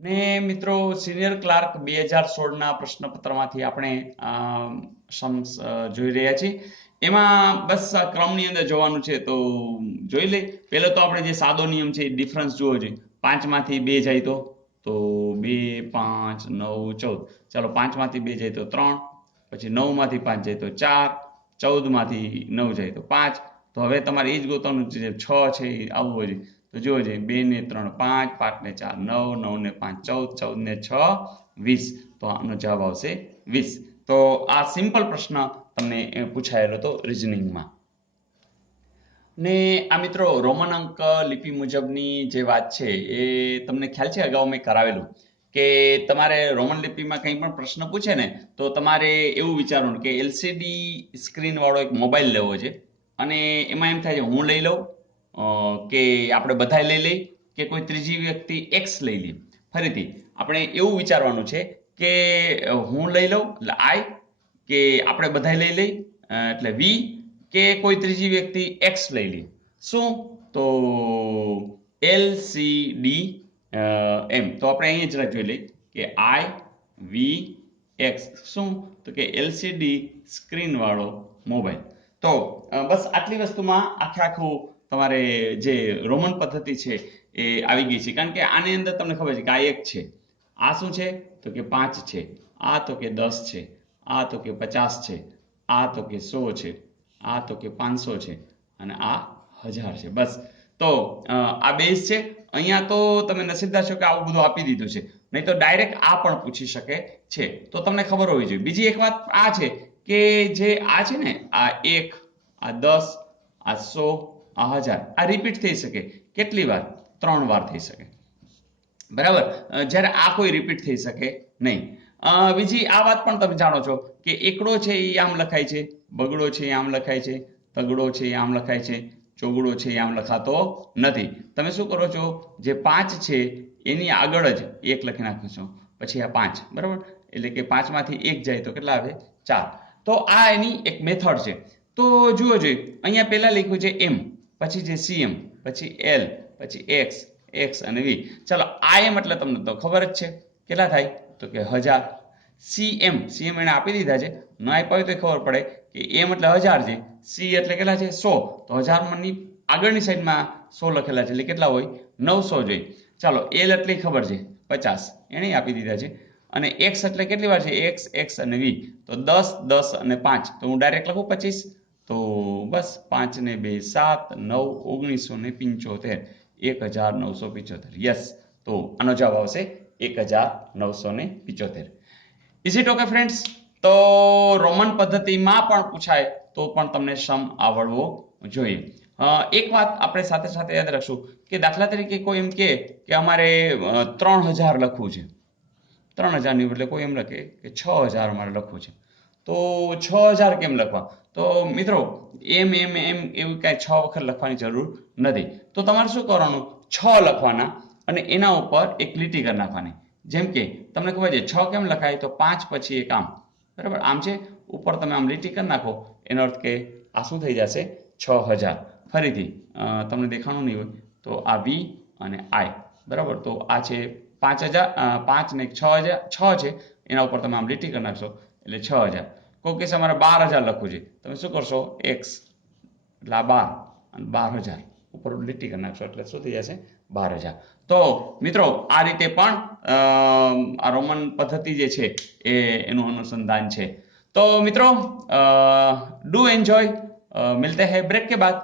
ને મિત્રો senior clerk 2016 ના પ્રશ્નપત્રમાંથી આપણે જોઈ રહ્યા છીએ. એમાં બસ આ ક્રમની અંદર જોવાનું છે તો જોઈ લઈ. પહેલો તો આપણે જે સાદો નિયમ છે ડિફરન્સ જોવો જોઈએ. 5 માંથી 2 જાય તો 2 5 9 14. ચાલો 5 માંથી 2 જાય તો 3, પછી 9 માંથી 5 જાય તો 4, 14 માંથી 9 જાય તો 5. તો હવે તમારે એ જ ગોતવાનું છે. 6 છે એ આવવું હોય તો જોવો જોઈએ 2 ને 3 5, 5 ને 4 9, 9 ને 5 14, 14 ને 6 20. તો આનો જવાબ આવશે 20. તો આ સિમ્પલ પ્રશ્ન તમને પૂછાયેલો હતો રીઝનિંગમાં. ને આ મિત્રો રોમન અંક લિપિ મુજબની જે વાત છે એ તમને ખ્યાલ છે અગાઉ મેં કરાવેલું કે તમારે રોમન લિપિમાં કંઈ પણ પ્રશ્ન પૂછે ને તો તમારે એવું વિચારવાનું કે એલસીડી સ્ક્રીન વાળો એક મોબાઈલ લેવો છે અને એમાં એમ થાય છે હું લઈ લઉં કે આપણે બધાય લઈ લઈ કે કોઈ ત્રીજી વ્યક્તિ એક્સ લઈ લે. ફરીથી આપણે એવું વિચારવાનું છે કે હું લઈ લઉં એટલે આઈ, કે આપણે બધાય લઈ લઈ એટલે વી, કે કોઈ ત્રીજી વ્યક્તિ એક્સ લઈ લે. શું? તો એલ સી ડી એમ. તો આપણે અહીંયા જરાક જોઈ લઈએ કે આઈ વી એક્સ. શું? તો કે એલસીડી સ્ક્રીન વાળો મોબાઈલ. તો બસ આટલી વસ્તુમાં આખું તમારે જે રોમન પદ્ધતિ છે એ આવી ગઈ છે. કારણ કે આની અંદર તમને ખબર છે કે આ 1 છે, આ શું છે તો કે 5 છે, આ તો કે 10 છે, આ તો કે 50 છે, આ તો કે 100 છે, આ તો કે 500 છે અને આ 1000 છે. બસ. તો આ બેઝ છે. અહીંયા તો તમે નસીબદાર છો કે આવું બધું આપી દીધું છે, નહીં તો ડાયરેક્ટ આ પણ પૂછી શકે છે. તો તમને ખબર હોવી જોઈએ. બીજી એક વાત આ છે કે જે આ છે ને આ 1, આ 10, આ 100, આ 1000 આ રિપીટ થઈ શકે. કેટલી વાર? 3 વાર થઈ શકે. બરાબર. જ્યારે આ કોઈ રિપીટ થઈ શકે નહીં. બીજી આ વાત પણ તમે જાણો છો કે એકડો છે એ આમ લખાય છે, બગડો છે એ આમ લખાય છે, તગડો છે એ આમ લખાય છે, ચોગડો છે એ આમ લખાતો નથી. તમે શું કરો છો? જે 5 છે એની આગળ જ 1 લખી નાખો છો, પછી આ 5. બરાબર. એટલે કે 5 માંથી 1 જાય તો કેટલા આવે? 4. તો આ એની એક મેથડ છે. તો જુઓ જોઈએ અહીંયા પહેલા લખ્યું છે એમ, પછી છે સીએમ, પછી એલ, પછી એક્સ, એક્સ અને વી. ચાલો આ એમ એટલે તમને તો ખબર જ છે કેટલા થાય તો કે 1000. સીએમ, સીએમ એને આપી દીધા છે, ન આપ્યા હોય તો ખબર પડે કે એમ એટલે 1000 છે, સી એટલે કેટલા છે? 100. તો 1000 ની આગળની સાઈડમાં 100 લખેલા છે એટલે કેટલા હોય? 900 જોઈએ. ચાલો એલ એટલે ખબર છે 50, એને આપી દીધા છે. અને એક્સ એટલે કેટલી વાર છે? એક્સ, એક્સ અને વી. તો 10, 10 અને 5. તો હું ડાયરેક્ટ લખું 25. તો બસ 5 ને 2 7, 9 1975, 1975. યસ. તો આનો જવાબ આવશે 1975. Is it okay friends? તો રોમન પદ્ધતિમાં પણ પૂછાય તો પણ તમને સમ આવડવો જોઈએ. એક વાત આપણે સાથે સાથે યાદ રાખશું કે દાખલા તરીકે કોઈ એમ કે અમારે 3000 લખવું છે. 3000 ની બદલે કોઈ એમ લખે કે 6000 અમારે લખવું છે. તો 6000 કેમ લખવા? તો મિત્રો એમ એમ એમ એવું કાંઈ 6 વખત લખવાની જરૂર નથી. તો તમારે શું કરવાનું? 6 લખવાના અને એના ઉપર એક લીટી કરી નાખવાની. જેમ કે તમને ખબર છે 6 કેમ લખાય? તો 5 પછી એક આમ. બરાબર. આમ છે, ઉપર તમે આમ લીટી કરી નાખો, એનો અર્થ કે આ શું થઈ જશે? 6000. ફરીથી તમને દેખાણું નહીં હોય તો આ વી અને આઈ. બરાબર. તો આ છે 5000, 5 ને 6000, 6 છે, એના ઉપર તમે આમ લીટી કરી નાખશો એટલે 6000. કોઈ કેસ અમારે 12000 લખવું છે, તમે શું કરશો? એક્સ એટલે આ 12 અને 12000 ઉપર લીટી કરી નાખશો એટલે શું થઈ જશે? 12000. તો મિત્રો આ રીતે પણ આ રોમન પદ્ધતિ જે છે એ એનું અનુસંધાન છે. तो मित्रों डू एंजॉय, मिलते हैं ब्रेक के बाद.